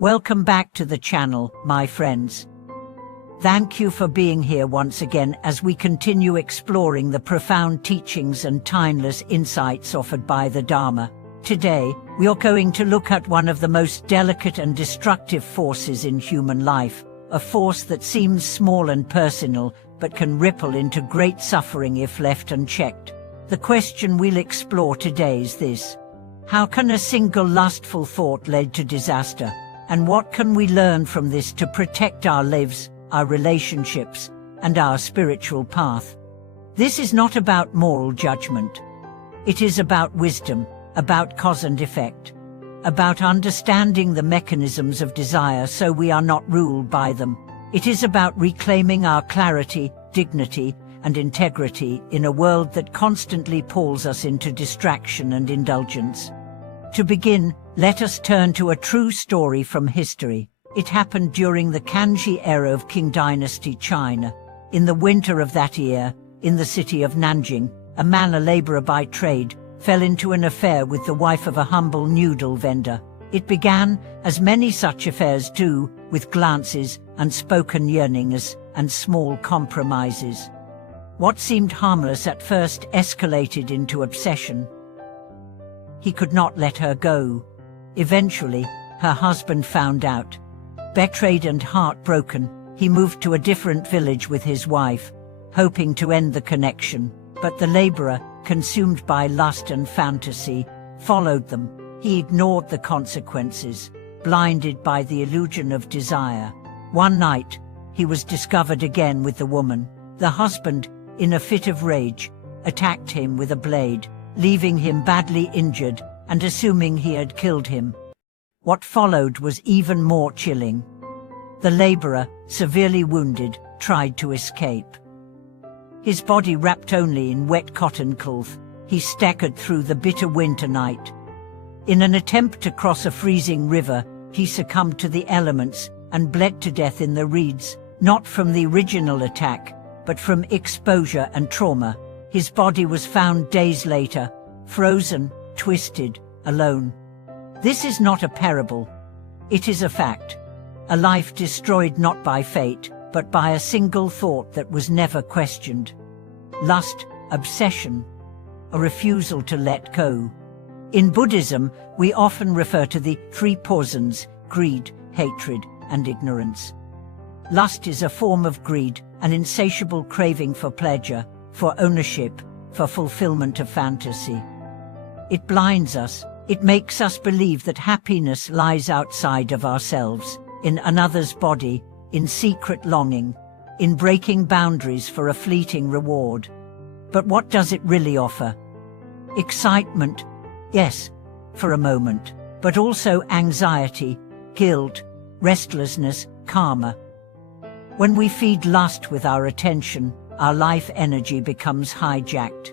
Welcome back to the channel, my friends. Thank you for being here once again as we continue exploring the profound teachings and timeless insights offered by the Dharma. Today, we are going to look at one of the most delicate and destructive forces in human life, a force that seems small and personal, but can ripple into great suffering if left unchecked. The question we'll explore today is this: how can a single lustful thought lead to disaster? And what can we learn from this to protect our lives, our relationships, and our spiritual path? This is not about moral judgment. It is about wisdom, about cause and effect, about understanding the mechanisms of desire so we are not ruled by them. It is about reclaiming our clarity, dignity, and integrity in a world that constantly pulls us into distraction and indulgence. To begin, let us turn to a true story from history. It happened during the Kangxi era of Qing Dynasty China. In the winter of that year, in the city of Nanjing, a man, a laborer by trade, fell into an affair with the wife of a humble noodle vendor. It began, as many such affairs do, with glances, unspoken yearnings, and small compromises. What seemed harmless at first escalated into obsession. He could not let her go. Eventually, her husband found out. Betrayed and heartbroken, he moved to a different village with his wife, hoping to end the connection. But the laborer, consumed by lust and fantasy, followed them. He ignored the consequences, blinded by the illusion of desire. One night, he was discovered again with the woman. The husband, in a fit of rage, attacked him with a blade, leaving him badly injured and assuming he had killed him. What followed was even more chilling. The laborer, severely wounded, tried to escape. His body wrapped only in wet cotton cloth, he staggered through the bitter winter night. In an attempt to cross a freezing river, he succumbed to the elements and bled to death in the reeds, not from the original attack, but from exposure and trauma. His body was found days later, frozen, twisted, alone. This is not a parable. It is a fact. A life destroyed not by fate, but by a single thought that was never questioned. Lust, obsession, a refusal to let go. In Buddhism, we often refer to the three poisons: greed, hatred, and ignorance. Lust is a form of greed, an insatiable craving for pleasure, for ownership, for fulfillment of fantasy. It blinds us. It makes us believe that happiness lies outside of ourselves, in another's body, in secret longing, in breaking boundaries for a fleeting reward. But what does it really offer? Excitement, yes, for a moment, but also anxiety, guilt, restlessness, karma. When we feed lust with our attention, our life energy becomes hijacked.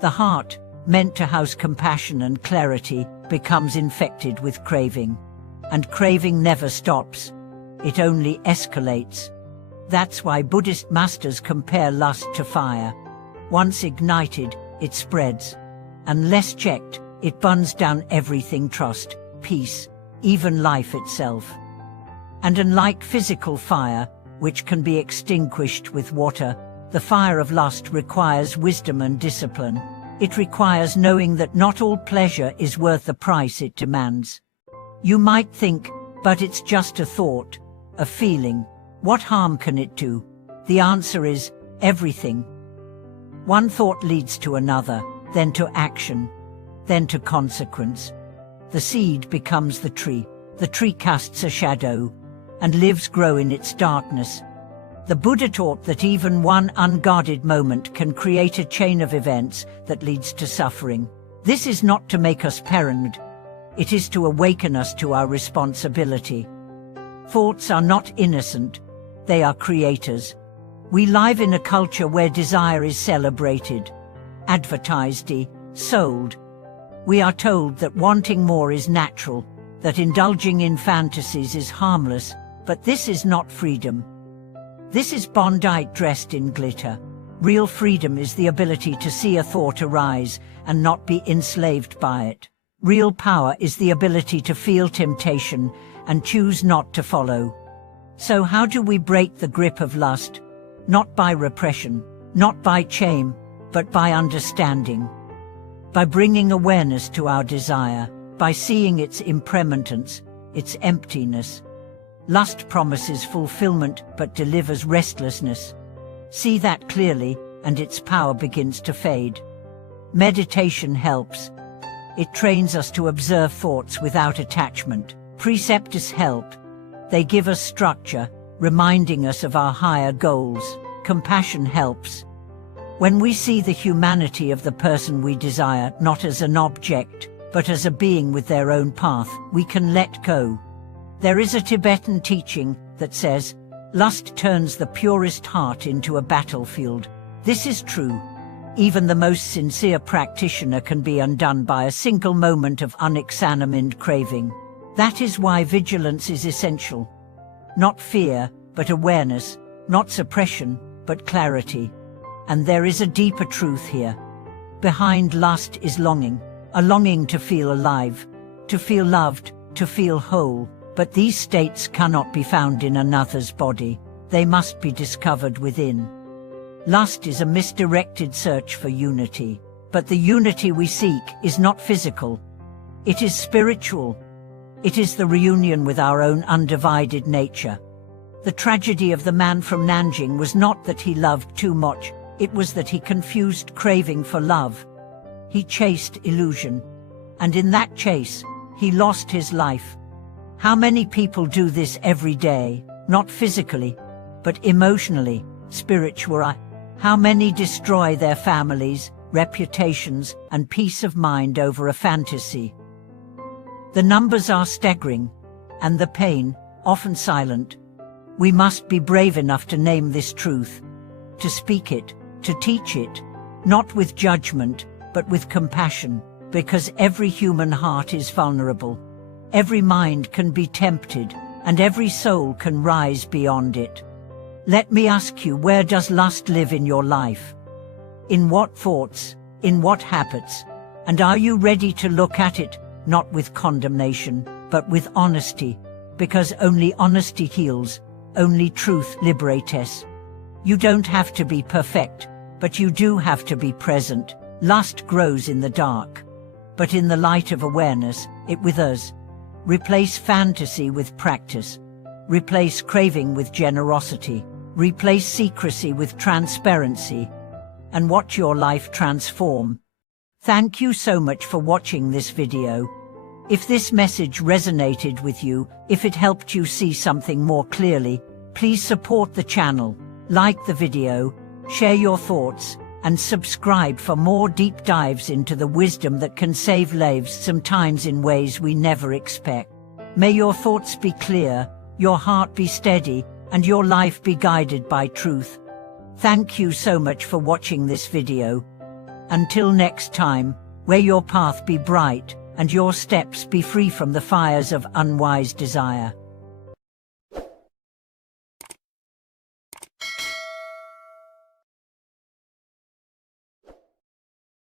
The heart, meant to house compassion and clarity, becomes infected with craving. And craving never stops. It only escalates. That's why Buddhist masters compare lust to fire. Once ignited, it spreads. Unless checked, it burns down everything: trust, peace, even life itself. And unlike physical fire, which can be extinguished with water, the fire of lust requires wisdom and discipline. It requires knowing that not all pleasure is worth the price it demands. You might think, but it's just a thought, a feeling. What harm can it do? The answer is everything. One thought leads to another, then to action, then to consequence. The seed becomes the tree. The tree casts a shadow, and leaves grow in its darkness. The Buddha taught that even one unguarded moment can create a chain of events that leads to suffering. This is not to make us paranoid. It is to awaken us to our responsibility. Thoughts are not innocent. They are creators. We live in a culture where desire is celebrated, advertised, sold. We are told that wanting more is natural, that indulging in fantasies is harmless, but this is not freedom. This is Bondi dressed in glitter. Real freedom is the ability to see a thought arise and not be enslaved by it. Real power is the ability to feel temptation and choose not to follow. So how do we break the grip of lust? Not by repression, not by shame, but by understanding. By bringing awareness to our desire, by seeing its impermanence, its emptiness. Lust promises fulfillment but delivers restlessness. See that clearly, and its power begins to fade. Meditation helps. It trains us to observe thoughts without attachment. Precepts help. They give us structure, reminding us of our higher goals. Compassion helps. When we see the humanity of the person we desire not as an object, but as a being with their own path, we can let go. There is a Tibetan teaching that says, lust turns the purest heart into a battlefield. This is true. Even the most sincere practitioner can be undone by a single moment of unexamined craving. That is why vigilance is essential. Not fear, but awareness, not suppression, but clarity. And there is a deeper truth here. Behind lust is longing, a longing to feel alive, to feel loved, to feel whole. But these states cannot be found in another's body. They must be discovered within. Lust is a misdirected search for unity. But the unity we seek is not physical. It is spiritual. It is the reunion with our own undivided nature. The tragedy of the man from Nanjing was not that he loved too much, it was that he confused craving for love. He chased illusion, and in that chase, he lost his life. How many people do this every day, not physically, but emotionally, spiritually? How many destroy their families, reputations, and peace of mind over a fantasy? The numbers are staggering, and the pain, often silent. We must be brave enough to name this truth, to speak it, to teach it, not with judgment, but with compassion, because every human heart is vulnerable. Every mind can be tempted, and every soul can rise beyond it. Let me ask you, where does lust live in your life? In what thoughts? In what habits? And are you ready to look at it, not with condemnation, but with honesty? Because only honesty heals, only truth liberates. You don't have to be perfect, but you do have to be present. Lust grows in the dark, but in the light of awareness, it withers. Replace fantasy with practice. Replace craving with generosity. Replace secrecy with transparency. And watch your life transform. Thank you so much for watching this video. If this message resonated with you, if it helped you see something more clearly, please support the channel, like the video, share your thoughts, and subscribe for more deep dives into the wisdom that can save lives, sometimes in ways we never expect. May your thoughts be clear, your heart be steady, and your life be guided by truth. Thank you so much for watching this video. Until next time, may your path be bright, and your steps be free from the fires of unwise desire.